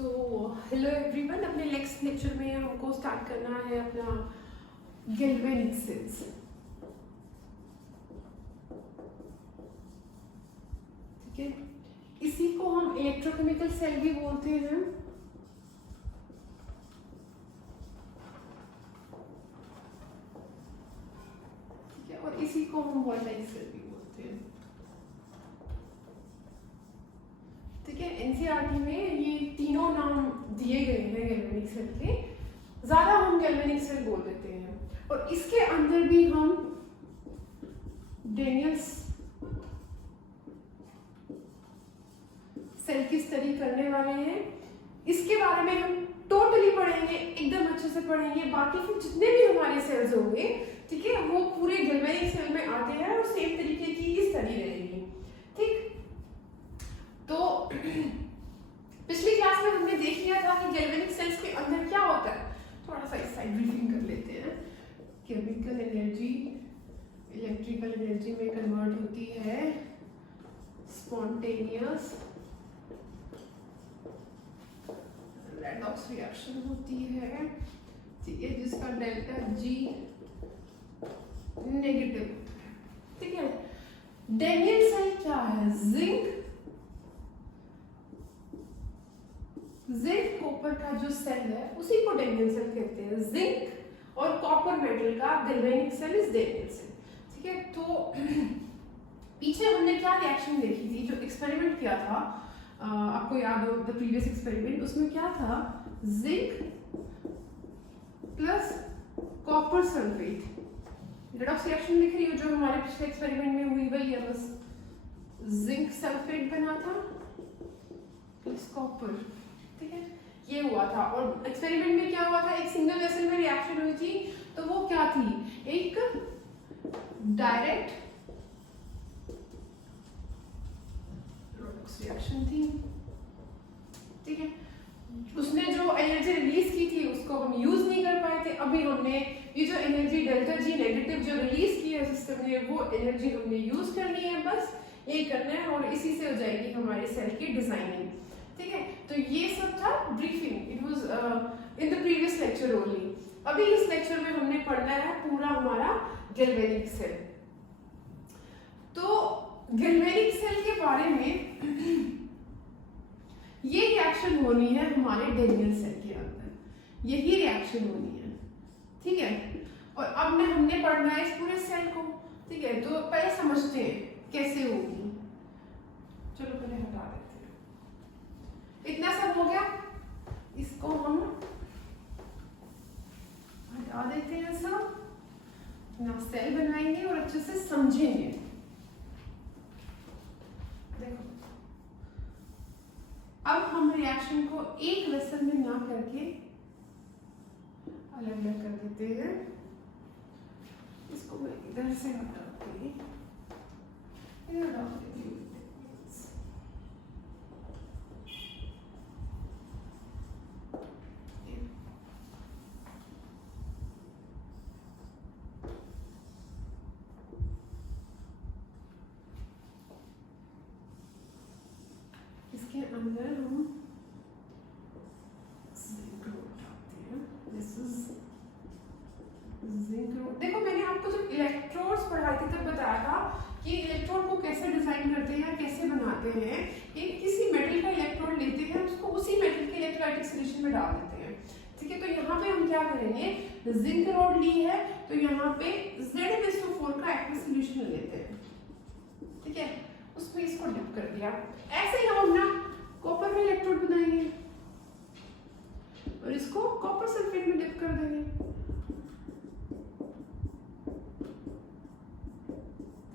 Hello everyone, अपने next lecture में हमको स्टार्ट करना है अपना गैल्वेनिक सेल्स। ठीक है, इसी को हम इलेक्ट्रोकेमिकल सेल भी बोलते हैं। ठीक है, और इसी को हम वोल्टाइक सेल भी बोलते हैं। ठीक है, एनसीईआरटी में ये तीनों नाम दिए गए हैं गैल्वेनिक सेल के। ज्यादा हम गैल्वेनिक सेल बोल देते हैं, और इसके अंदर भी हम डेनियल्स सेल की स्टडी करने वाले हैं। इसके बारे में हम टोटली पढ़ेंगे, एकदम अच्छे से पढ़ेंगे। बाकी फिर जितने भी हमारे सेल्स होंगे, ठीक है, वो पूरे गैल्वेनिक सेल में आते हैं और सेम तरीके की ही स्टडी रहेगी। ठीक, तो पिछली क्लास में हमने देख लिया था कि गैल्वेनिक सेल्स के अंदर क्या होता है। थोड़ा सा इस साइड ब्रीफिंग कर लेते हैं। केमिकल एनर्जी इलेक्ट्रिकल एनर्जी में कन्वर्ट होती है, स्पॉन्टेनियस रेडॉक्स रिएक्शन होती है। ठीक है, जिसका डेल्टा जी नेगेटिव होता है। ठीक है, डेनियल सेल क्या है? जिंक कॉपर का जो सेल है उसी को डेनियल सेल कहते हैं। जिंक और कॉपर मेटल का galvanic cell is Daniell cell. ठीक है, तो पीछे हमने क्या रिएक्शन देखी थी, जो एक्सपेरिमेंट किया था, आपको याद हो द प्रीवियस एक्सपेरिमेंट, उसमें क्या था? Zinc plus copper sulphate redox reaction दिख रही है जो हमारे पिछले एक्सपेरिमेंट में हुई, वही है। बस जिंक सल्फेट बना था प्लस कॉपर। ठीक है, ये हुआ था। और एक्सपेरिमेंट में क्या हुआ था? एक सिंगल वेसल में रिएक्शन हुई थी, तो वो क्या थी? एक डायरेक्ट रिएक्शन थी। ठीक है, उसने जो एनर्जी रिलीज की थी उसको हम यूज नहीं कर पाए थे। अभी हमने ये जो एनर्जी डेल्टा जी नेगेटिव जो रिलीज की है सिस्टम ने, वो एनर्जी हमने यूज करनी है। बस ये करना है और इसी से हो जाएगी हमारे सेल की डिजाइनिंग। ठीक है, तो ये सब था briefing. It was in the previous lecture only. अभी इस लेक्चर में हमने पढ़ना है पूरा हमारा गैल्वेनिक सेल। तो गैल्वेनिक सेल के बारे में ये रिएक्शन होनी है हमारे डेनियल सेल के अंदर, यही रिएक्शन होनी है। ठीक है, और अब हमने पढ़ना है इस पूरे सेल को। ठीक है, तो पहले समझते हैं कैसे होगी। चलो पहले हटा देते हैं। इतना सब हो गया, इसको हम हटा देते हैं सब। अपना सेल बनाएंगे और अच्छे से समझेंगे। देखो, अब हम रिएक्शन को एक वेसल में ना करके अलग अलग कर देते हैं। इसको मैं इधर से हटाती हूँ, इधर डाल देती हूँ। इसके अंदर हम जिंक डालते हैं। This is zinc. देखो, मैंने आपको जब इलेक्ट्रोड्स पढ़ाए थे तब बताया था कि इलेक्ट्रोड को कैसे डिजाइन करते हैं, कैसे बनाते हैं। एक किसी मेटल का इलेक्ट्रोड लेते हैं, उसको उसी मेटल के इलेक्ट्रोलाइटिक सॉल्यूशन में डाल देते हैं। ठीक है, तो यहाँ पे हम क्या करेंगे? जिंक रोड ली है तो यहाँ पे ZnSO4 का एक्वस सॉल्यूशन लेते हैं। ठीक है, उसमें इसको डिप कर दिया। ऐसे ही हम अपना कॉपर का इलेक्ट्रोड बनाएंगे और इसको कॉपर सल्फेट में डिप कर देंगे।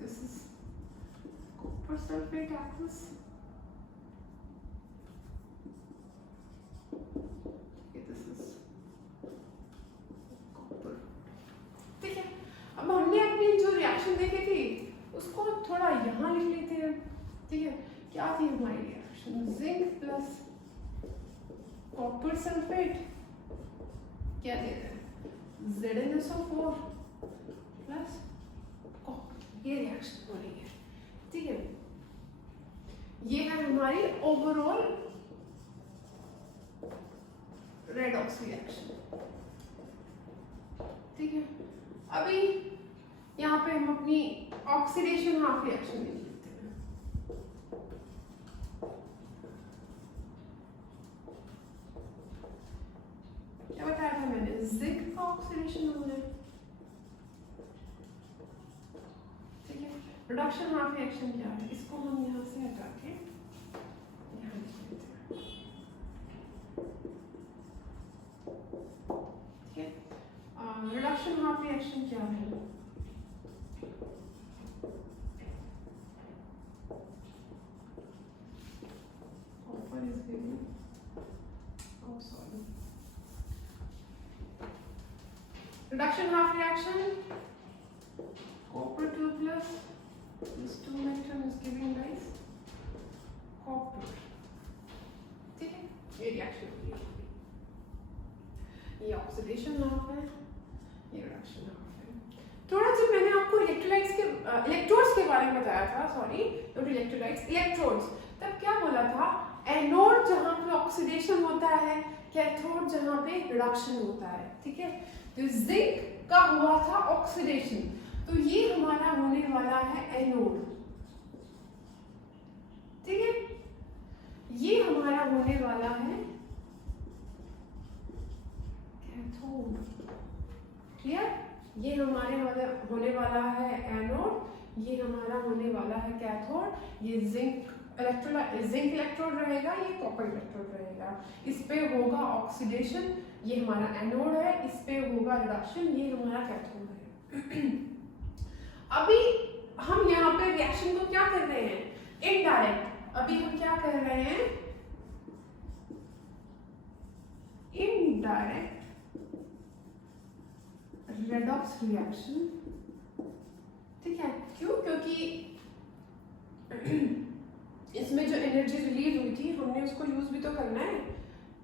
This is copper sulphate aqueous. This is copper. ठीक है, अब हमने अपनी जो रिएक्शन देखी थी उसको थोड़ा यहाँ लिख लेते हैं। ठीक है, क्या थी हमारी reaction? Zinc plus copper sulphate क्या दे रहे हैं? ZnSO4 plus copper. ये रिएक्शन हो रही है। ठीक है, ये है हमारी ओवरऑल रेडॉक्स रिएक्शन। ठीक है, अभी यहाँ पे हम अपनी ऑक्सीडेशन हाफ रिएक्शन लिख लेते हैं। क्या बताया था मैंने, जिंक का ऑक्सीडेशन होना है। ठीक है, रिडक्शन हाफ रिएक्शन क्या है, इसको हम यहाँ से हटा के यहाँ लिख लेते हैं। ठीक है, रिडक्शन हाफ रिएक्शन क्या है, is given, oh sorry, reduction half reaction, copper 2 plus this 2 electron is giving rise copper। ठीक है, ये रिएक्शन होगी, ये ऑक्सीडेशन हाफ है, ये रिडक्शन हाफ है। थोड़ा सा मैंने आपको इलेक्ट्रोलाइट्स के इलेक्ट्रोड्स के बारे में बताया था, सॉरी नॉट इलेक्ट्रोलाइट्स, इलेक्ट्रोड्स। तब क्या बोला था, एनोड जहां पे ऑक्सीडेशन होता है, कैथोड जहां पे रिडक्शन होता है। ठीक है, तो जिंक का हुआ था ऑक्सीडेशन, तो ये हमारा होने वाला है एनोड। ठीक है, ये हमारा होने वाला है कैथोड। क्लियर, ये हमारे होने वाला है एनोड, ये हमारा होने वाला है कैथोड। ये जिंक इलेक्ट्रोड रहेगा, ये कॉपर इलेक्ट्रोड रहेगा। इस पे होगा ऑक्सीडेशन, ये हमारा एनोड है, इस पे होगा रिडक्शन, ये हमारा कैथोड है। अभी हम यहाँ पे रिएक्शन को क्या कर रहे हैं, इनडायरेक्ट। अभी हम क्या कर रहे हैं, इनडायरेक्ट रेडॉक्स रिएक्शन। ठीक है, क्यों, क्योंकि इसमें जो एनर्जी रिलीज हुई थी हमने उसको यूज भी तो करना है,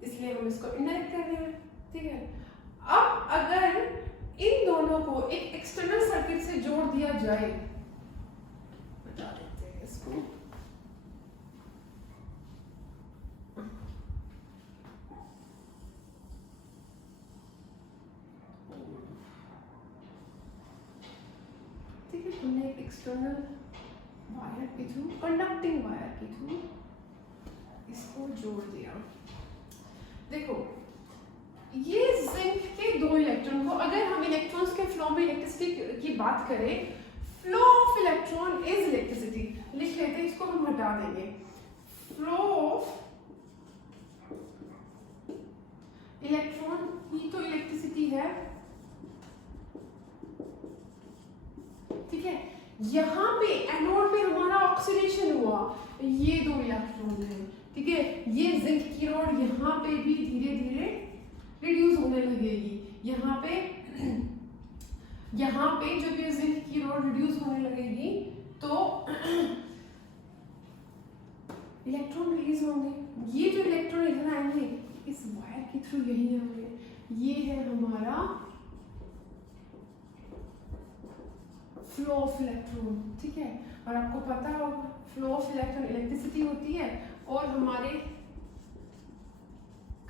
इसलिए हम इसको इनडायरेक्ट कर रहे हैं। ठीक है, अब अगर इन दोनों को एक एक्सटर्नल सर्किट से जोड़ दिया जाए, बता देते हैं इसको, ठीक है, हमने एक एक्सटर्नल वायर के थ्रू, कंडक्टिंग वायर के थ्रू इसको जोड़ दिया। देखो, ये जिंक के दो इलेक्ट्रॉन को, अगर हम इलेक्ट्रॉन्स के फ्लो में इलेक्ट्रिसिटी की बात करें, flow of electron is electricity लिख लेते हैं, इसको हम हटा देंगे। फ्लो ऑफ इलेक्ट्रॉन ही तो इलेक्ट्रिसिटी है। ठीक है, यहाँ पे एनोड पे हमारा ऑक्सीडेशन हुआ, ये दो इलेक्ट्रॉन है। ठीक है, ये जिंक की रॉड यहाँ पे भी धीरे धीरे रिड्यूस होने लगेगी। यहाँ पे जब ये जिंक की रॉड रिड्यूस होने लगेगी तो इलेक्ट्रॉन रिलीज होंगे। ये जो इलेक्ट्रॉन इधर आएंगे इस वायर के थ्रू यही आएंगे। ये है हमारा फ्लो ऑफ इलेक्ट्रॉन। ठीक है, और आपको पता होगा फ्लो ऑफ इलेक्ट्रॉन इलेक्ट्रिसिटी होती है, और हमारे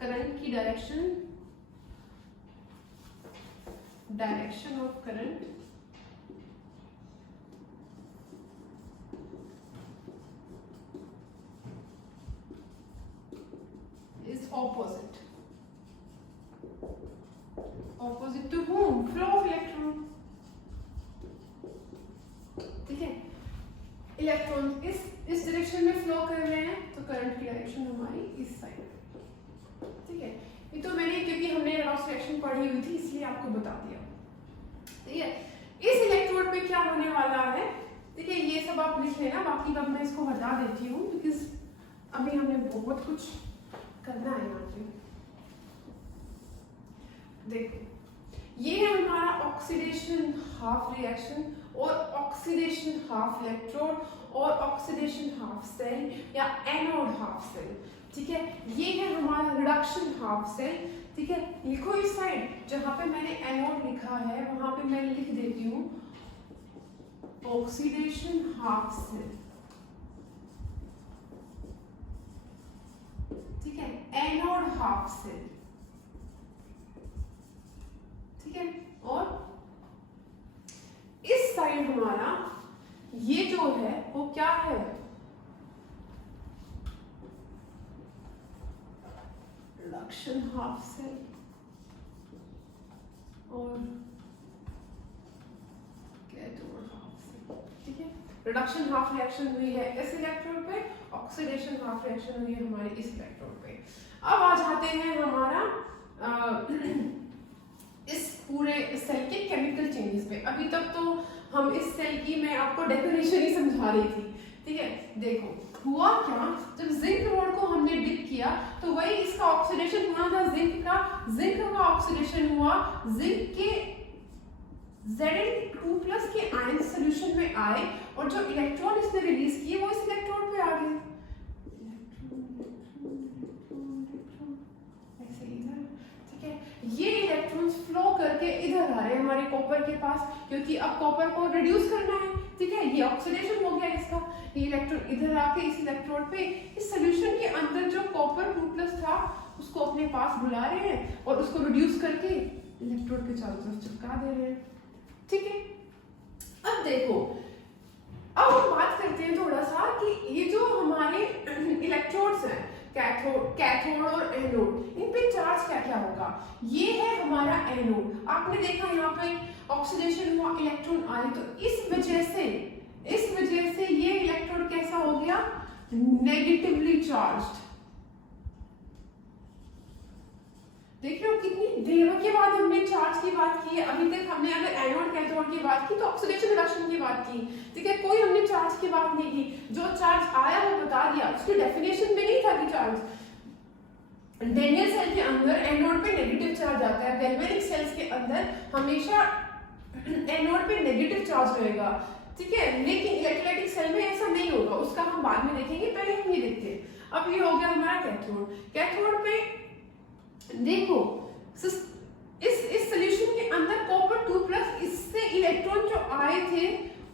करंट की direction of current is opposite to whom? Flow of electron. ठीक है, इलेक्ट्रॉन इस डायरेक्शन में फ्लो कर रहे हैं, तो करंट की डायरेक्शन हमारी इस साइड है। ठीक है, ये तो मैंने, क्योंकि हमने रेडॉक्स रिएक्शन पढ़ी हुई थी इसलिए आपको बता दिया। ठीक है, इस इलेक्ट्रोड पे क्या होने वाला है, ठीक है, ये सब आप लिख लेना, बाकी अब मैं इसको हटा देती हूँ बिकॉज अभी हमने बहुत कुछ करना है यहाँ पे। देखो, ये है हमारा ऑक्सीडेशन हाफ रिएक्शन और ऑक्सीडेशन हाफ इलेक्ट्रोड और ऑक्सीडेशन हाफ सेल या एनोड हाफ सेल। ठीक है, ये है हमारा रिडक्शन हाफ सेल। ठीक है, लिखो इस साइड जहां पे मैंने एनोड लिखा है वहां पे मैं लिख देती हूँ ऑक्सीडेशन हाफ सेल। ठीक है, एनोड हाफ सेल। और इस साइड हमारा ये जो है वो क्या है, रिडक्शन हाफ सेल और कैथोड हाफ सेल। ठीक है, रिडक्शन हाफ रिएक्शन हुई है इस इलेक्ट्रोड पे, ऑक्सीडेशन हाफ रिएक्शन हुई है हमारे इस इलेक्ट्रोड पे। अब आ जाते हैं हमारा इस पूरे सेल के केमिकल चेंजेस पे। अभी तक तो हम इस सेल की मैं आपको डेफिनेशन ही समझा रही थी। ठीक है, देखो हुआ क्या, जब जिंक रोड को हमने डिप किया तो वही इसका ऑक्सीडेशन हुआ था, जिंक का ऑक्सीडेशन हुआ, जिंक के Zn2+ के आयन सॉल्यूशन में आए और जो इलेक्ट्रॉन इसने रिलीज किए वो इस इलेक्ट्रोड पे आ गए, ऐसे इधर। ठीक है, ये इलेक्ट्रॉन्स फ्लो करके इधर आ रहे हैं हमारे कॉपर के पास, क्योंकि अब कॉपर को रिड्यूस करना है। ठीक है, ये ऑक्सीडेशन हो गया इसका, ये इलेक्ट्रॉन इधर आके इस इलेक्ट्रोड पे इस सॉल्यूशन के अंदर जो कॉपर 2+ था उसको अपने पास बुला रहे हैं और उसको रिड्यूस करके इलेक्ट्रोड के चारों तरफ चिपका दे रहे हैं। ठीक है, अब देखो, अब हम बात करते हैं थोड़ा सा कि ये जो हमारे इलेक्ट्रोड्स हैं, कैथोड और एनोड, इन पे चार्ज क्या क्या होगा। ये है हमारा एनोड, आपने देखा यहाँ पे ऑक्सीडेशन हुआ, इलेक्ट्रॉन आए, तो इस वजह से ये इलेक्ट्रोड कैसा हो गया, नेगेटिवली चार्ज्ड। देख रहे हो कितनी देर के बाद हमने चार्ज की बात की है। अभी तक हमने अगर एनोड कैथोड की बात की तो ऑक्सीडेशन रिडक्शन की बात की। ठीक है, कोई हमने चार्ज की बात नहीं की, जो चार्ज आया वो बता दिया, उसकी डेफिनेशन में नहीं था कि चार्ज। डेनियल सेल के अंदर एनोड पे नेगेटिव चार्ज आता है, गैल्वेनिक सेल्स के अंदर हमेशा एनोड पे नेगेटिव चार्ज रहेगा। ठीक है, लेकिन इलेक्ट्रोलाइटिक सेल में ऐसा नहीं होगा, उसका हम बाद में देखेंगे, पहले हम ये देखते हैं। अब ये हो गया हमारा कैथोड। कैथोड पे देखो इस सॉल्यूशन के अंदर कॉपर 2+, इससे इलेक्ट्रॉन जो आए थे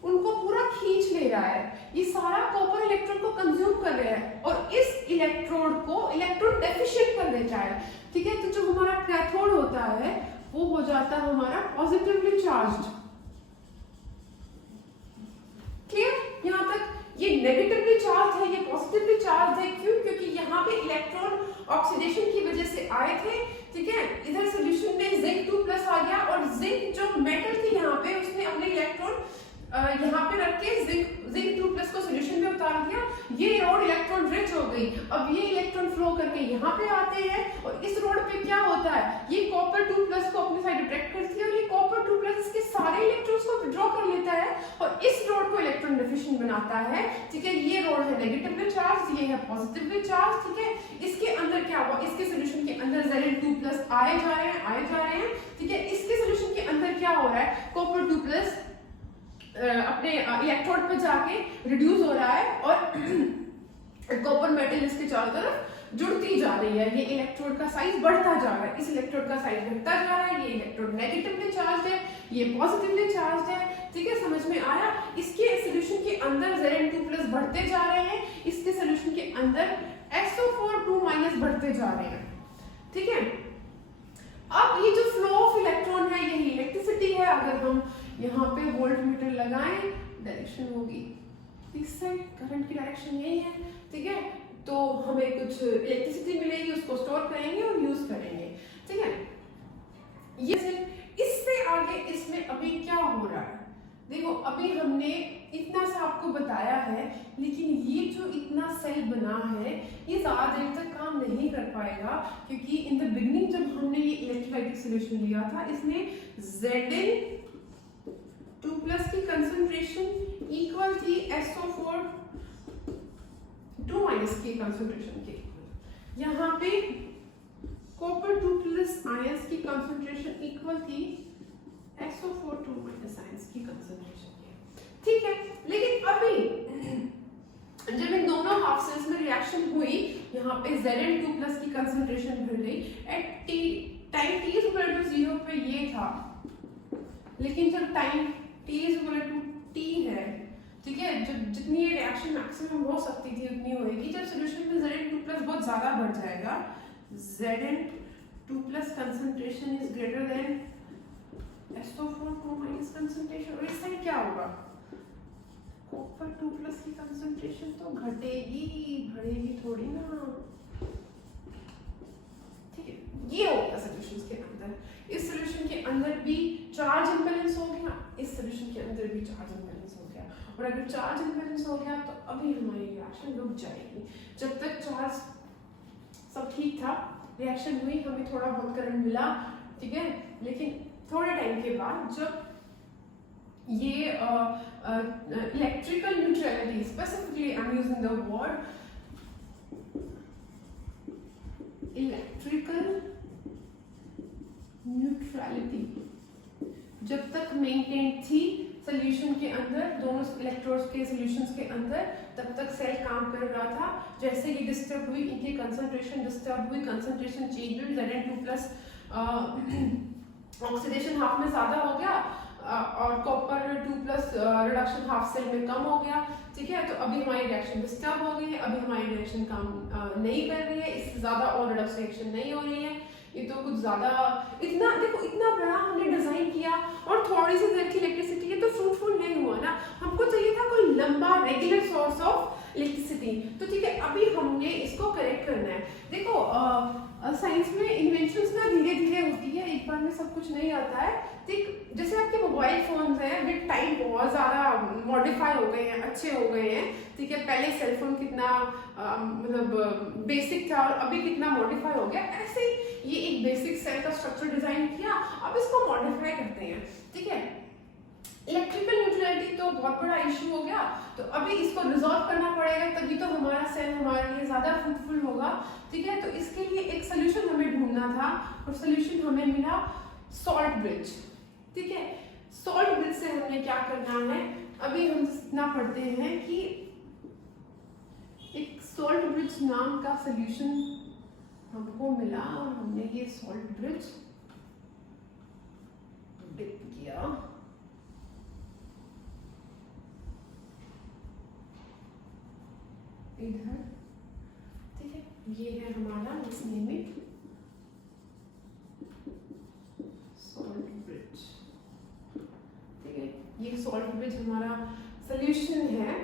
उनको पूरा खींच ले रहा है, ये सारा कॉपर इलेक्ट्रॉन को कंज्यूम कर रहा है और इस इलेक्ट्रोड को इलेक्ट्रॉन डेफिशिएंट कर देता है। ठीक है, तो जो हमारा कैथोड होता है वो हो जाता है हमारा पॉजिटिवली चार्ज्ड। क्लियर, यहाँ तक ये नेगेटिवली चार्ज है, ये पॉजिटिवली चार्ज है। क्यों? क्योंकि यहाँ पे इलेक्ट्रॉन ऑक्सीडेशन की वजह से आए थे। ठीक है, इधर सॉल्यूशन में Zn2+ आ गया और जिंक जो मेटल थी यहाँ पे उसने अपने इलेक्ट्रॉन यहाँ पे रख के Zn2+ को सॉल्यूशन में उतार दिया, ये रोड इलेक्ट्रॉन रिच हो गई। अब ये इलेक्ट्रॉन फ्लो करके यहाँ पे आते हैं और इस रोड पे क्या होता है, ये कॉपर 2+ को अपनी साइड अट्रैक्ट करती है और ये कॉपर 2+ इसके सारे इलेक्ट्रॉन्स को विड्रॉ कर लेता है और इस रोड को इलेक्ट्रॉन डेफिशिएंट बनाता है। ठीक है, ये रोड है नेगेटिवली चार्ज, ये है पॉजिटिवली चार्ज। ठीक है, इसके अंदर क्या हुआ, इसके सॉल्यूशन के अंदर Zn2+ आए जा रहे हैं। ठीक है, इसके सॉल्यूशन के अंदर क्या हो रहा है, कॉपर 2+ अपने इलेक्ट्रोड पे जाके रिड्यूस हो रहा है और कॉपर मेटल इसके चारों तरफ जुड़ती जा रही है। ये इलेक्ट्रोड का साइज बढ़ता जा रहा है, इस इलेक्ट्रोड का साइज घटता जा रहा है। ये इलेक्ट्रोड नेगेटिवली चार्ज है, ये पॉजिटिवली चार्ज है। ठीक है, समझ में आया। इसके सॉल्यूशन के अंदर Zn2+ बढ़ते जा रहे हैं, इसके सॉल्यूशन के अंदर SO4 2- बढ़ते जा रहे हैं। ठीक है, अब ये जो फ्लो ऑफ इलेक्ट्रॉन है यही इलेक्ट्रिसिटी है। अगर हम यहाँ पे वोल्ट मीटर लगाएं, डायरेक्शन होगी इस साइड, करंट की डायरेक्शन यही है। ठीक है, तो हमें कुछ इलेक्ट्रिसिटी मिलेगी, उसको स्टोर करेंगे और यूज करेंगे। ठीक है, ये इससे आगे इसमें अभी क्या हो रहा है, देखो अभी हमने इतना सा आपको बताया है, लेकिन ये जो इतना सेल बना है ये ज्यादा देर तक काम नहीं कर पाएगा, क्योंकि इन द बिगनिंग जब हमने ये इलेक्ट्रोलाइटिक सॉल्यूशन लिया था इसमें Zn2+ की कंसंट्रेशन इक्वल थी SO4 2- की कंसंट्रेशन के। यहाँ पे कॉपर 2+ आयंस की कंसंट्रेशन इक्वल थी SO4 2- आयंस की कंसंट्रेशन के। ठीक है, लेकिन अभी जब इन दोनों हाफ सेल्स में रिएक्शन हुई, यहाँ पे Zn2+ की कंसंट्रेशन बढ़ गई एट टाइम t=0 पे ये था, लेकिन जब टाइम t=t है, ठीक है, जब जितनी ये रिएक्शन मैक्सिमम हो सकती थी उतनी होएगी। जब सॉल्यूशन में Zn2+ बहुत ज्यादा बढ़ जाएगा, Zn2+ concentration is greater than SO4 2- concentration, और इस साइड क्या होगा, कॉपर 2+ की कंसंट्रेशन तो घटेगी, बढ़ेगी थोड़ी ना। ठीक है, ये हो गया सोल्यूशन के अंदर। इस सोल्यूशन के अंदर भी चार्ज इंबैलेंस हो गया, इस सोल्यूशन के अंदर भी चार्ज इंबैलेंस हो गया। और अगर चार्ज इंबैलेंस हो गया तो अभी हमारी रिएक्शन रुक जाएगी। जब तक चार्ज सब ठीक था, रिएक्शन हुई, हमें थोड़ा बहुत करंट मिला, ठीक है, लेकिन थोड़े टाइम के बाद जब ये electrical neutrality, specifically I am using the word electrical neutrality, जब तक मेंटेन थी सोल्यूशन के अंदर, दोनों इलेक्ट्रोड्स के सॉल्यूशंस के अंदर, तब तक सेल काम कर रहा था। जैसे ही डिस्टर्ब हुई, इनकी कंसंट्रेशन डिस्टर्ब हुई, कंसंट्रेशन चेंज हुई, Zn2+ ऑक्सीडेशन हाफ में ज्यादा हो गया और कॉपर 2+ रिडक्शन हाफ सेल में कम हो गया। ठीक है, तो अभी हमारी रिएक्शन डिस्टर्ब हो गई है, अभी हमारी रिएक्शन काम नहीं कर रही है, इससे ज्यादा और रिडक्स रिएक्शन नहीं हो रही है। ये तो कुछ ज्यादा, इतना देखो, इतना बड़ा हमने डिजाइन किया और थोड़ी सी देर की इलेक्ट्रिसिटी है तो फ्रूटफुल नहीं हुआ ना। हमको चाहिए था कोई लंबा रेगुलर सोर्स ऑफ इलेक्ट्रिसिटी। तो ठीक है, अभी हमने इसको करेक्ट करना है। देखो साइंस में इन्वेंशंस ना धीरे धीरे होती है, एक बार में सब कुछ नहीं आता है। ठीक, जैसे आपके मोबाइल फोन्स हैं, विद टाइम बहुत ज्यादा मॉडिफाई हो गए हैं, अच्छे हो गए हैं। ठीक है, पहले सेलफोन कितना मतलब बेसिक था और अभी कितना मॉडिफाई हो गया, ऐसे ये एक बेसिक सेल का स्ट्रक्चर डिजाइन किया, अब इसको मॉडिफाई करते हैं। ठीक है, इलेक्ट्रिकल न्यूट्रलिटी तो बहुत बड़ा इशू हो गया, तो अभी इसको रिजॉल्व करना पड़ेगा, तभी तो हमारा सेल हमारे लिए ज्यादा फ्रूटफुल होगा। ठीक है, तो इसके लिए एक सोल्यूशन हमें ढूंढना था और सोल्यूशन हमें मिला सॉल्ट ब्रिज। ठीक है, सॉल्ट ब्रिज से हमने क्या करना है, अभी हम इतना पढ़ते हैं कि एक सॉल्ट ब्रिज नाम का सोल्यूशन हमको मिला और हमने ये सॉल्ट ब्रिज डिप किया। इधर, ठीक है, ये है हमारा नेमिक सॉल्ट ब्रिज। ठीक है, ये सॉल्ट ब्रिज हमारा सोल्यूशन है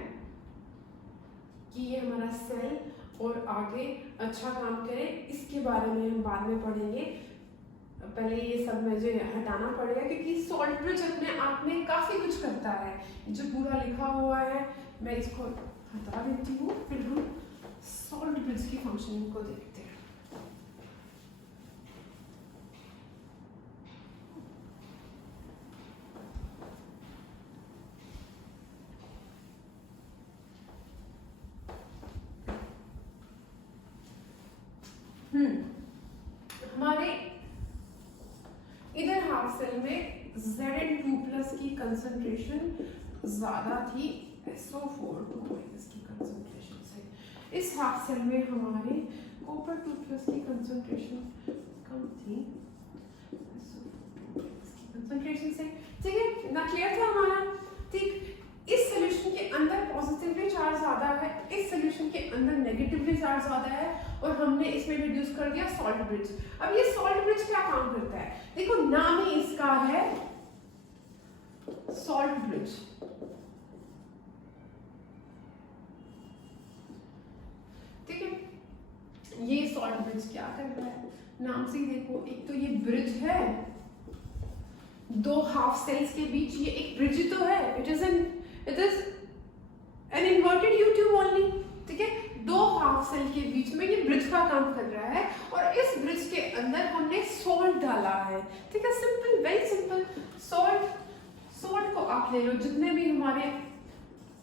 कि ये हमारा सेल और आगे अच्छा काम करे, इसके बारे में हम बाद में पढ़ेंगे। पहले ये सब मुझे हटाना पड़ेगा क्योंकि सॉल्ट ब्रिज अपने आप में काफी कुछ करता है। जो पूरा लिखा हुआ है मैं इसको हटा देती हूँ, फिर हम सॉल्ट ब्रिज की फंक्शनिंग को देखते हैं। हमारे इधर हाफ सेल में Zn2+ की कंसंट्रेशन ज्यादा थी SO4 2- की कंसंट्रेशन से। इस हाफ सेल में हमारे कॉपर 2+ की कंसंट्रेशन कम थी SO4 2- की कंसंट्रेशन से। ठीक है ना, क्लियर था हमारा। ठीक, इस सोल्यूशन के अंदर पॉजिटिवली चार्ज ज्यादा है, इस सोल्यूशन के अंदर नेगेटिवली चार्ज ज्यादा है और हमने इसमें रिड्यूस कर दिया सॉल्ट ब्रिज। अब ये सॉल्ट ब्रिज क्या काम करता है, देखो नाम ही इसका है सॉल्ट ब्रिज। ठीक है, ये सॉल्ट ब्रिज क्या कर रहा है, नाम से ही देखो, एक तो ये ब्रिज है दो हाफ सेल्स के बीच, ये एक ब्रिज तो है, it is an inverted U tube only. ठीक है, दो हाफ सेल के बीच में ये ब्रिज का काम कर रहा है और इस ब्रिज के अंदर हमने सॉल्ट डाला है। ठीक है, सिंपल, वेरी सिंपल। सॉल्ट को आप ले लो, जितने भी हमारे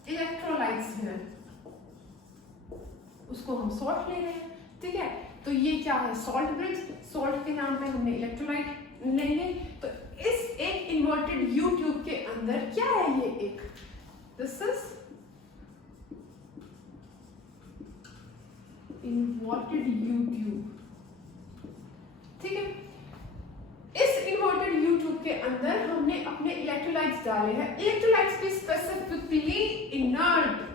इलेक्ट्रोलाइट्स हैं उसको हम सॉल्ट ले रहे हैं। ठीक है, तो ये क्या है, सॉल्ट ब्रिज। सॉल्ट के नाम पे हमने इलेक्ट्रोलाइट लेंगे, तो इस एक इन्वर्टेड U ट्यूब के अंदर क्या है, ये एक this is inverted U tube. ठीक है, इस इन्वर्टेड U ट्यूब के अंदर हमने अपने इलेक्ट्रोलाइट्स डाले हैं। इलेक्ट्रोलाइट्स भी स्पेसिफिकली इनर्ट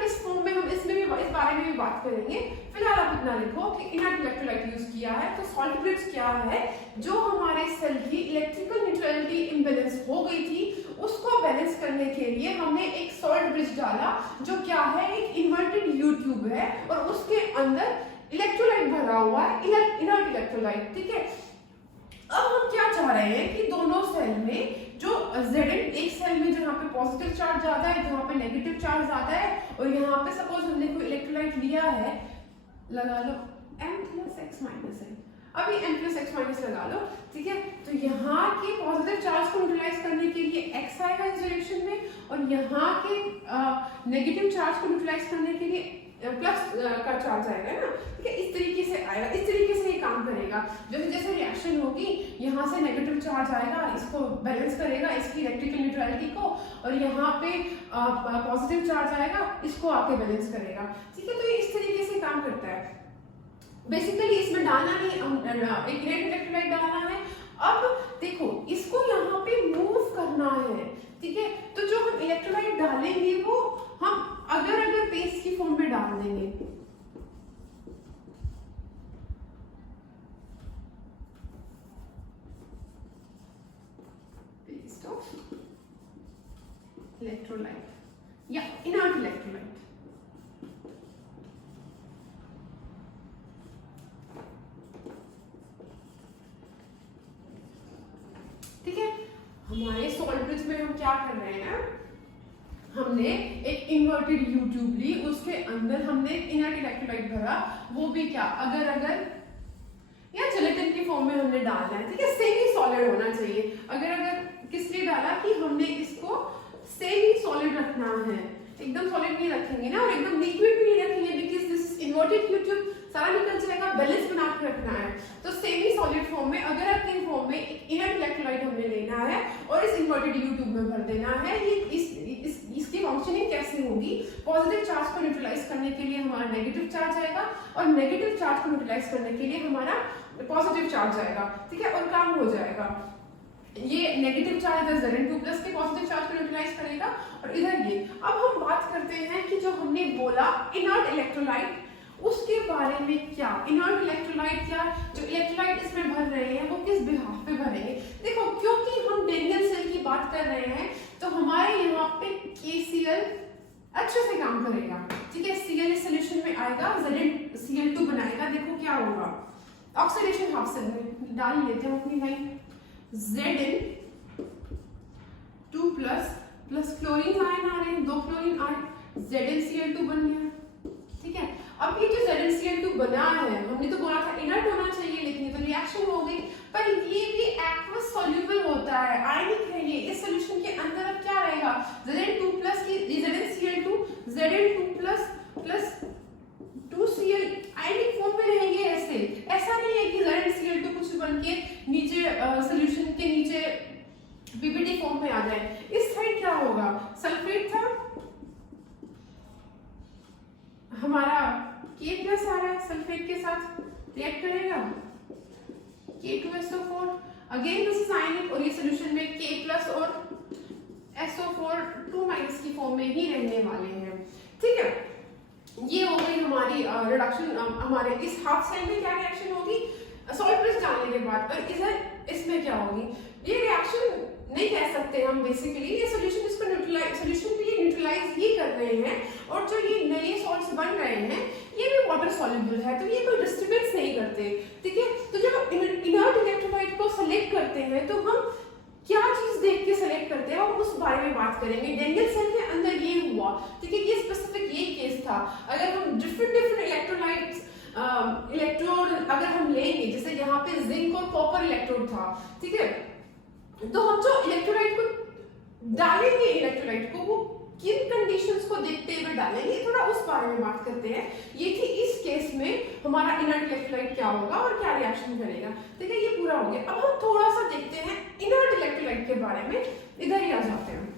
किस फॉर्म में, हम इसमें भी इस बारे में भी बात करेंगे, फिलहाल आप इतना यहाँ लिखो कि इनर्ट इलेक्ट्रोलाइट यूज किया है। तो सॉल्ट ब्रिज क्या है, जो हमारे सेल की इलेक्ट्रिकल न्यूट्रलिटी इम्बैलेंस हो गई थी उसको बैलेंस करने के लिए हमने एक सॉल्ट ब्रिज डाला, जो क्या है, एक इन्वर्टेड यू ट्यूब है और उसके अंदर इलेक्ट्रोलाइट भरा हुआ है, इनर्ट इलेक्ट्रोलाइट। ठीक है, अब हम क्या चाह रहे हैं कि दोनों सेल में जो Zn, एक सेल में जहाँ पे पॉजिटिव चार्ज ज्यादा है, जहाँ पे नेगेटिव चार्ज ज्यादा है, और यहाँ पे सपोज हमने कोई इलेक्ट्रोलाइट लिया है, लगा लो m+x- है, अभी m+x- लगा लो। ठीक है, तो यहाँ के पॉजिटिव चार्ज को न्यूट्रलाइज करने के लिए x आएगा इस डायरेक्शन में, और यहाँ के नेगेटिव चार्ज को न्यूट्रलाइज करने के लिए प्लस का चार्ज आएगा ना। ठीक है, इस तरीके से आएगा, इस तरीके से ये काम करेगा। जैसे जैसे रिएक्शन होगी, यहाँ से नेगेटिव चार्ज आएगा, इसको बैलेंस करेगा, इसकी इलेक्ट्रिकल न्यूट्रलिटी को, और यहाँ पे पॉजिटिव चार्ज आएगा, इसको आके बैलेंस करेगा। ठीक है, तो ये इस तरीके से काम करता है। बेसिकली इसमें डालना नहीं, एक इनर्ट इलेक्ट्रोलाइट डालना है। अब देखो, इसको यहाँ पे मूव करना है। ठीक है, तो जो हम इलेक्ट्रोलाइट डालेंगे वो हम अगर पेस्ट की फॉर्म में डाल देंगे। पेस्ट ऑफ इलेक्ट्रोलाइट या इनर्ट इलेक्ट्रोलाइट। ठीक है, हमारे सॉल्ट ब्रिज में हम क्या कर रहे हैं, हमने एक इन्वर्टेड यू ट्यूब ली, उसके अंदर हमने एक इनर्ट इलेक्ट्रोलाइट भरा, वो भी क्या अगर या जिलेटिन की फॉर्म में हमने डालना है। ठीक है, सेमी सॉलिड होना चाहिए। अगर किस लिए डाला कि हमने इसको सेमी सॉलिड रखना है, एकदम सॉलिड नहीं रखेंगे ना, और एकदम लिक्विड भी नहीं रखेंगे, because this inverted you tube सारा निकल जाएगा, बैलेंस बना के रखना है। तो सेमी सॉलिड फॉर्म में, अगर की फॉर्म में इनर्ट इलेक्ट्रोलाइट हमने लेना है और इस इन्वर्टेड यू ट्यूब में भर देना है। ये इसकी फंक्शनिंग कैसे होगी, पॉजिटिव चार्ज को न्यूट्रलाइज करने के लिए हमारा नेगेटिव चार्ज आएगा, और नेगेटिव चार्ज को न्यूट्रलाइज करने के लिए हमारा पॉजिटिव चार्ज आएगा। ठीक है, और काम हो जाएगा। ये नेगेटिव चार्ज इधर Zn2+ के पॉजिटिव चार्ज को न्यूट्रलाइज करेगा, और इधर ये। अब हम बात करते हैं कि जो हमने बोला इनर्ट इलेक्ट्रोलाइट, उसके बारे में क्या, इनर्ट इलेक्ट्रोलाइट क्या, जो इलेक्ट्रोलाइट इसमें भर रहे हैं वो किस बिहाफ पे भरेंगे। देखो, क्योंकि हम डेनियल सेल की बात कर रहे हैं, तो हमारे यहाँ पे KCl अच्छे से काम करेगा। ठीक है, Cl इस सोल्यूशन में आएगा, ZnCl2 बनाएगा। देखो क्या होगा, ऑक्सीडेशन हाफ सेल में डाल लेते हैं अपनी line, Zn2+ plus chlorine ion आ रहे हैं, 2 क्लोरीन आयन, ZnCl2 बन गया। ठीक है, अब ये जो ZnCl2 बना है, हमने तो बोला था इनर्ट होना चाहिए, लेकिन ये तो रिएक्शन हो गई, पर ये भी एक्वस सॉल्युबल होता है, आयनिक है ये। इस सॉल्यूशन के अंदर अब क्या रहेगा, Zn2+ की ZnCl2 Zn2+ plus 2Cl ionic form में रहेंगे ऐसे। ऐसा नहीं है कि ZnCl2 कुछ बन के नीचे सॉल्यूशन के नीचे PPT फॉर्म में आ जाए। इस साइड क्या होगा, सल्फेट था हमारा, K+ आ रहा है, सल्फेट के साथ रिएक्ट करेगा, K2SO4, अगेन दिस इज आयनिक, और ये सॉल्यूशन में K+ और SO4 2- की फॉर्म में ही रहने वाले हैं। ठीक है, ये हो गई हमारी रिडक्शन। हमारे इस हाफ सेल में क्या रिएक्शन होगी सॉल्ट ब्रिज डालने के बाद, और इधर इसमें क्या होगी, ये रिएक्शन नहीं कह सकते हम। बेसिकली ये सॉल्यूशन इसको सॉल्यूशन भी ये न्यूट्रलाइज ही कर रहे हैं, और जो ये नए सॉल्ट्स बन रहे हैं ये भी वाटर सॉल्युबल है, तो ये कोई डिस्टर्बेंस नहीं करते। ठीक है, तो जब हम इनर्ट इलेक्ट्रोलाइट को सेलेक्ट करते हैं, तो हम क्या चीज देख के सेलेक्ट करते हैं और उस बारे में बात करेंगे। डेनियल सेल के अंदर ये हुआ, ठीक है, ये स्पेसिफिक ये केस था। अगर हम डिफरेंट इलेक्ट्रोलाइट्स इलेक्ट्रोड अगर हम लेंगे, जैसे यहाँ पे जिंक और कॉपर इलेक्ट्रोड था, ठीक है, तो हम जो इलेक्ट्रोलाइट को डालेंगे, इलेक्ट्रोलाइट को वो किन कंडीशंस को देखते हुए डालेंगे, थोड़ा उस बारे में बात करते हैं। ये थी इस केस में हमारा इनर्ट इलेक्ट्रोलाइट क्या होगा और क्या रिएक्शन करेगा। ठीक है, ये पूरा हो गया। अब हम थोड़ा सा देखते हैं इनर्ट इलेक्ट्रोलाइट के बारे में, इधर ही आ जाते हैं।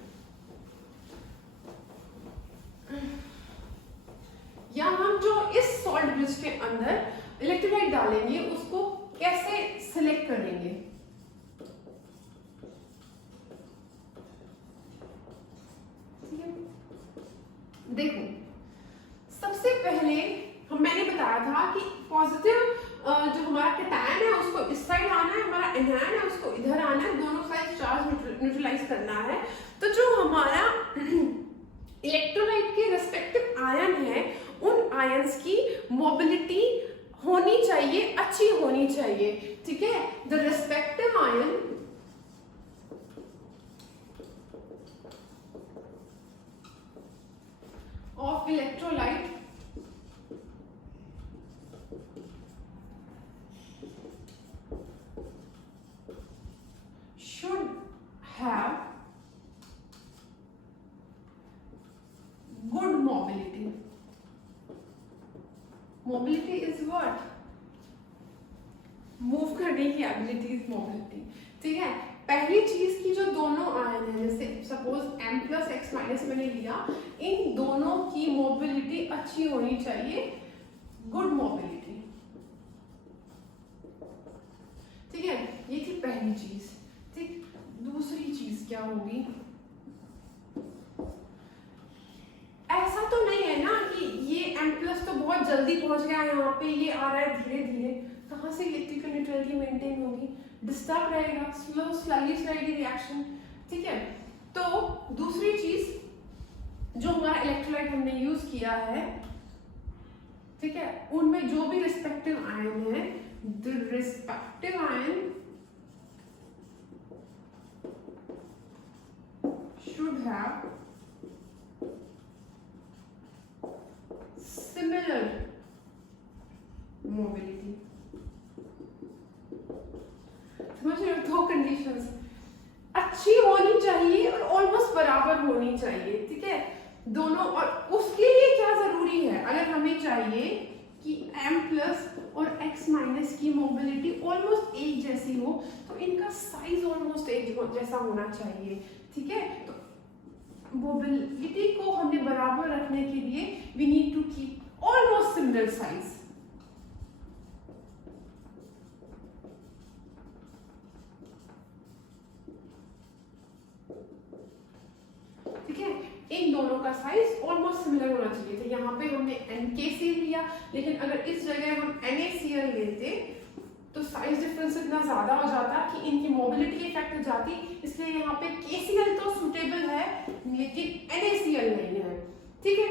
या हम जो इस सॉल्ट ब्रिज के अंदर इलेक्ट्रोलाइट डालेंगे उसको कैसे सिलेक्ट करेंगे। देखो, सबसे पहले मैंने बताया था कि पॉजिटिव जो हमारा कैटायन है उसको इस साइड आना है, हमारा एनायन है उसको इधर आना है, दोनों साइड चार्ज न्यूट्रलाइज करना है। तो जो हमारा इलेक्ट्रोलाइट के रेस्पेक्टिव आयन है उन आयंस की मोबिलिटी होनी चाहिए, अच्छी होनी चाहिए, ठीक है। The respective ion of electrolyte should have good mobility. Mobility is what? Move करने की एबिलिटी इज मोबिलिटी, ठीक है। पहली चीज की जो दोनों आयन है, जैसे suppose m plus x minus मैंने लिया, इन दोनों की मोबिलिटी अच्छी होनी चाहिए, गुड मोबिलिटी, ठीक है। ये थी पहली चीज, ठीक। दूसरी चीज क्या होगी, ऐसा तो नहीं है ना कि ये m प्लस तो बहुत जल्दी पहुंच गया यहाँ पे, ये आ रहा है धीरे धीरे, कहाँ से इलेक्ट्रिकल न्यूट्रलिटी मेंटेन होगी, डिस्टर्ब रहेगा, स्लो स्लाइडली रिएक्शन, ठीक है। तो दूसरी चीज जो हमारा इलेक्ट्रोलाइट हमने यूज किया है, ठीक है, उनमें जो भी रिस्पेक्टिव आयन है, the respective ion should have similar mobility। समझ रहे हो, दो कंडीशंस, अच्छी होनी चाहिए और ऑलमोस्ट बराबर होनी चाहिए, ठीक है, दोनों। और उसके लिए क्या जरूरी है, अगर हमें चाहिए कि m प्लस और x माइनस की मोबिलिटी ऑलमोस्ट एक जैसी हो, तो इनका साइज ऑलमोस्ट एक जैसा होना चाहिए, ठीक है। तो मोबिलिटी को हमने बराबर रखने के लिए we need to keep almost similar size, ठीक है। इन दोनों का साइज ऑलमोस्ट सिमिलर होना चाहिए। तो यहाँ पे हमने NaCl लिया, लेकिन अगर इस जगह हम NaCl लेते तो साइज डिफरेंस इतना ज्यादा हो जाता कि इनकी मोबिलिटी इफेक्ट हो जाती, इसलिए यहाँ पे KCl तो सुटेबल है लेकिन NaCl नहीं है, ठीक है।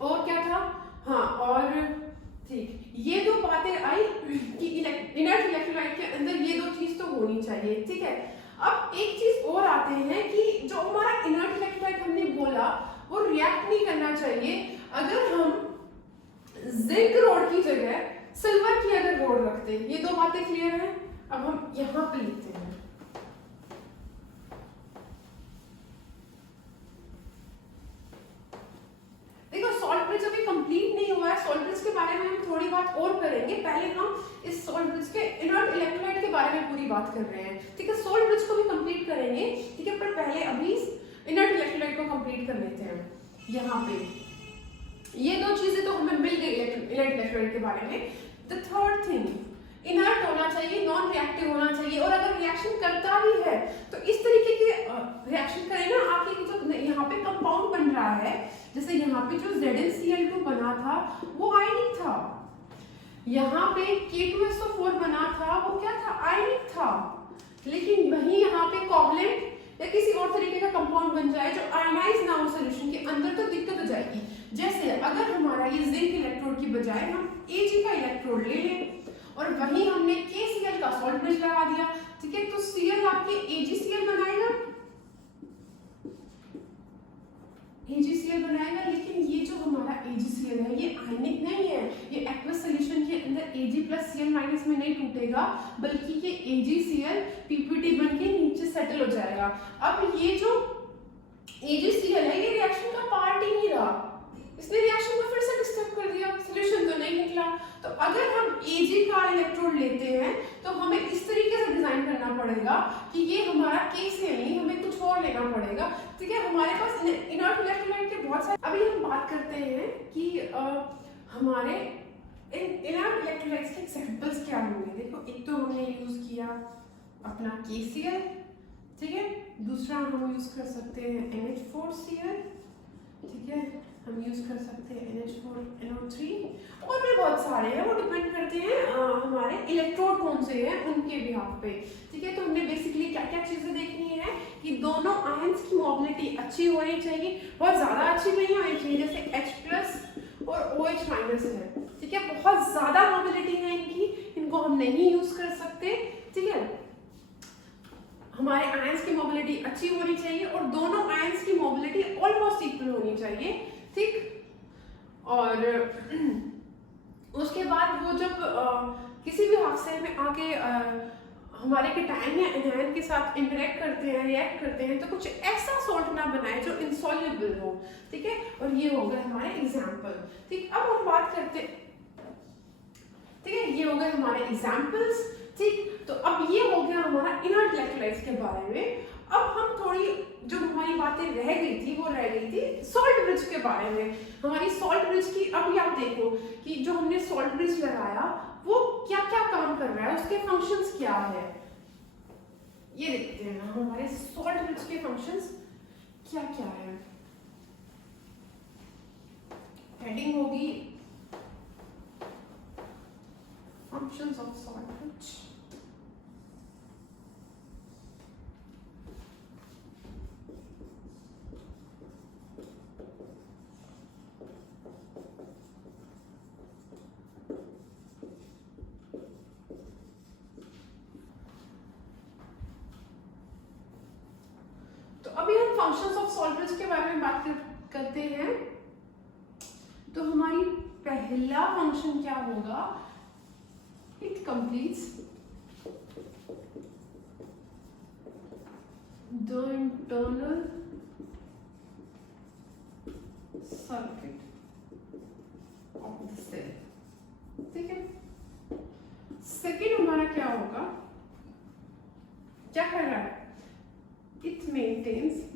और क्या था, हाँ, और ठीक, ये दो बातें आई कि इनर्ट इलेक्ट्रोलाइट के अंदर ये दो चीज तो होनी चाहिए, ठीक है। अब एक चीज और आते हैं कि जो हमारा इनर्ट इलेक्ट्रोलाइट हमने बोला वो रिएक्ट नहीं करना चाहिए। अगर हम जिंक रोड की जगह सिल्वर की अगर रोड रखते हैं, ये दो बातें क्लियर हैं। अब हम यहां पे लिखते हैं, देखो सॉल्ट ब्रिज अभी कंप्लीट नहीं हुआ है, सॉल्ट ब्रिज के बारे में हम थोड़ी बात और करेंगे, पहले हम इस सॉल्ट ब्रिज के इनर्ट इलेक्ट्रोलाइट के बारे में पूरी बात कर रहे हैं, ठीक है। सॉल्ट ब्रिज को भी कंप्लीट करेंगे, ठीक है, पर पहले अभी इनर्ट इलेक्ट्रोलाइट को कंप्लीट कर लेते हैं। यहाँ पे ये दो चीजें तो हमें मिल गई इनर्ट इलेक्ट्रोलाइट के बारे में। द थर्ड थिंग, इनर्ट होना चाहिए, नॉन रिएक्टिव होना चाहिए, और अगर रिएक्शन करता भी है तो इस तरीके के रिएक्शन करे ना, आपके जो यहाँ पे कंपाउंड बन रहा है, जैसे यहाँ पे जो ZnCl2 बना था वो आयनिक था, यहाँ पे K2SO4 बना था वो क्या था, आयनिक था, लेकिन वही यहाँ पे कोवलेंट या किसी और तरीके का कंपाउंड बन जाए जो आयनाइज ना हो सॉल्यूशन के अंदर, तो दिक्कत हो जाएगी। जैसे अगर हमारा ये जिंक इलेक्ट्रोड की बजाय हम Ag का इलेक्ट्रोड ले लें और वहीं हमने KCl का सॉल्ट ब्रिज लगा दिया, ठीक है, तो Cl आपके AgCl बनाएगा, AgCl बनाएगा, लेकिन ये जो हमारा AgCl है ये आयनिक नहीं है, ये एक्वस सॉल्यूशन के अंदर Ag प्लस Cl माइनस में नहीं टूटेगा, बल्कि ये AgCl PPT बन के नीचे सेटल हो जाएगा। अब ये जो AgCl है ये रिएक्शन का पार्ट ही नहीं रहा, इसने रिएक्शन को फिर से डिस्टर्ब कर दिया, सॉल्यूशन तो नहीं निकला। तो अगर हम Ag का इलेक्ट्रोड लेते हैं तो हमें इस तरीके से डिजाइन करना पड़ेगा कि ये हमारा KCl नहीं, हमें कुछ और लेना पड़ेगा, ठीक है। हमारे पास इनर्ट इलेक्ट्रोलाइट के बहुत सारे, अभी हम बात करते हैं कि हमारे इनर्ट इलेक्ट्रोलाइट्स के एग्जांपल्स क्या होंगे। देखो, एक तो हमने यूज किया अपना KCl, ठीक है, दूसरा हम यूज कर सकते हैं NH4Cl, ठीक है, हम यूज कर सकते हैं NH4 NO3 और भी बहुत सारे हैं, वो डिपेंड करते हैं हमारे इलेक्ट्रोड कौन से हैं उनके बिहाफ पे। ठीक है, तो हमने बेसिकली क्या क्या चीजें देखनी है कि दोनों आयंस की मोबिलिटी अच्छी होनी चाहिए, बहुत ज्यादा अच्छी नहीं होनी चाहिए, जैसे H+ और OH- है। ठीक है, बहुत ज्यादा मोबिलिटी है इनकी, इनको हम नहीं यूज कर सकते। ठीक है, हमारे आयंस की मोबिलिटी अच्छी होनी चाहिए और दोनों आयंस की मोबिलिटी ऑलमोस्ट इक्वल होनी चाहिए। ठीक, और उसके बाद वो जब किसी भी हाफ सेल में आके हमारे केटायन या एनायन के साथ इंटरेक्ट करते हैं, रिएक्ट करते हैं, तो कुछ ऐसा सॉल्ट ना बनाए जो इनसॉल्युबल हो। ठीक है, और ये हो गए हमारे एग्जाम्पल। ठीक, अब हम बात करते, ठीक है, ये हो गए हमारे एग्जाम्पल्स। ठीक, तो अब ये हो गया हमारा इनर्ट इलेक्ट्रोलाइट्स के बारे में। अब हम थोड़ी जो हमारी बातें रह गई थी वो रह गई थी सॉल्ट ब्रिज के बारे में। हमारी सॉल्ट ब्रिज की अभी आप देखो कि जो हमने सॉल्ट ब्रिज लगाया वो क्या क्या काम कर रहा है, उसके फंक्शंस क्या है, ये देखते हैं ना हमारे सॉल्ट ब्रिज के फंक्शंस क्या क्या है। हेडिंग होगी functions of salt bridge. Functions of salt bridge के बारे में बात करते हैं, तो हमारी पहला फंक्शन क्या होगा, it completes the internal circuit of the cell. ठीक है, सेकेंड हमारा क्या होगा, क्या कर रहा है, it maintains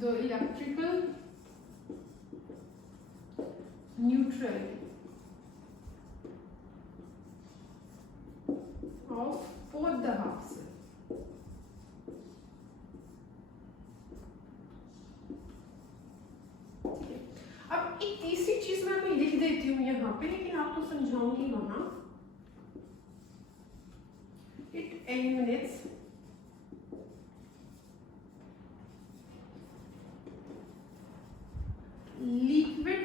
the electrical neutrality of both the half cell। अब एक तीसरी चीज मैं अभी लिख देती हूँ यहाँ पे, लेकिन आपको समझाऊंगी वहां। It eliminates liquid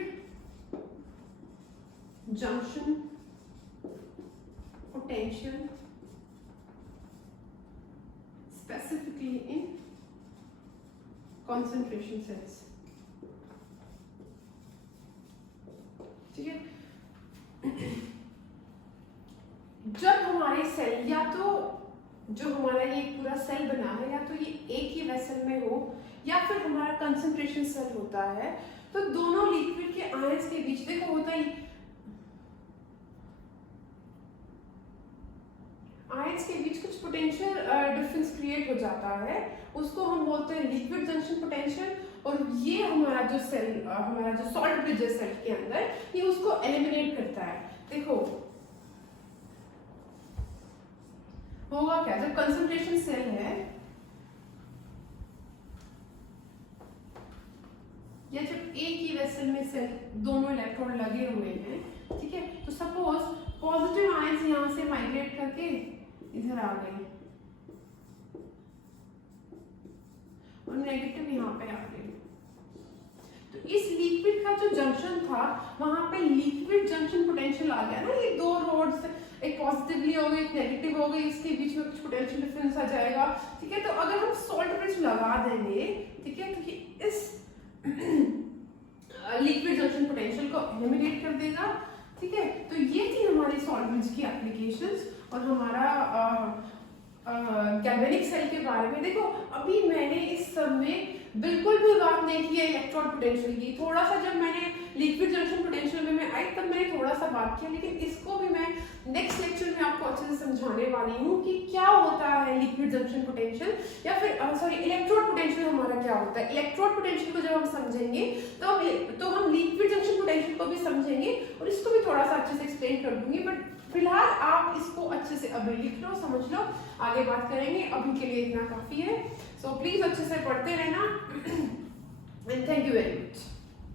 junction potential specifically in concentration cells। ठीक है, जब हमारे सेल या तो जो हमारा ये पूरा सेल बना है या तो ये एक ही वेसल में हो या फिर हमारा कंसंट्रेशन सेल होता है, तो दोनों लिक्विड के आयंस के बीच देखो होता ही आयंस के बीच कुछ पोटेंशियल डिफरेंस क्रिएट हो जाता है, उसको हम बोलते हैं लिक्विड जंक्शन पोटेंशियल। और ये हमारा जो सेल हमारा जो सॉल्ट ब्रिज है सेल के अंदर, ये उसको एलिमिनेट करता है। देखो होगा क्या, जब कंसंट्रेशन सेल है या जब एक ही वेसल में सेल दोनों इलेक्ट्रॉन लगे हुए हैं, ठीक है, तो सपोज पॉजिटिव आयंस यहां से माइग्रेट करके इधर आ गए और नेगेटिव यहाँ पे आ गए, तो इस लिक्विड का जो जंक्शन था वहां पे लिक्विड जंक्शन पोटेंशियल आ गया ना, ये दो रोड्स एक पॉजिटिवली हो गई एक नेगेटिव हो गई, इसके बीच में कुछ पोटेंशियल डिफरेंस आ जाएगा। ठीक है, तो अगर हम सॉल्ट ब्रिज लगा देंगे, ठीक है, तो ये इस लिक्विड जंक्शन पोटेंशियल को एलिमिनेट कर देगा। ठीक है, तो ये थी हमारी सॉल्ट ब्रिज की एप्लीकेशंस और हमारा गैल्वेनिक सेल के बारे में। देखो अभी मैंने इस सब में बिल्कुल भी बात नहीं की है इलेक्ट्रॉन पोटेंशियल की, थोड़ा सा जब मैंने लिक्विड जंक्शन पोटेंशियल में मैं आई तब मैंने थोड़ा सा बात किया, लेकिन इसको भी मैं नेक्स्ट लेक्चर में आपको अच्छे से समझाने वाली हूँ कि क्या होता है लिक्विड जंक्शन पोटेंशियल या फिर सॉरी इलेक्ट्रोड पोटेंशियल हमारा क्या होता है। इलेक्ट्रोड पोटेंशियल को जब हम समझेंगे तो हम लिक्विड जंक्शन पोटेंशियल को भी समझेंगे और इसको भी थोड़ा सा अच्छे से एक्सप्लेन कर दूंगी, बट फिलहाल आप इसको अच्छे से अभी लिख लो, समझ लो, आगे बात करेंगे, अभी के लिए इतना काफी है। सो प्लीज अच्छे से पढ़ते रहना and thank you very much.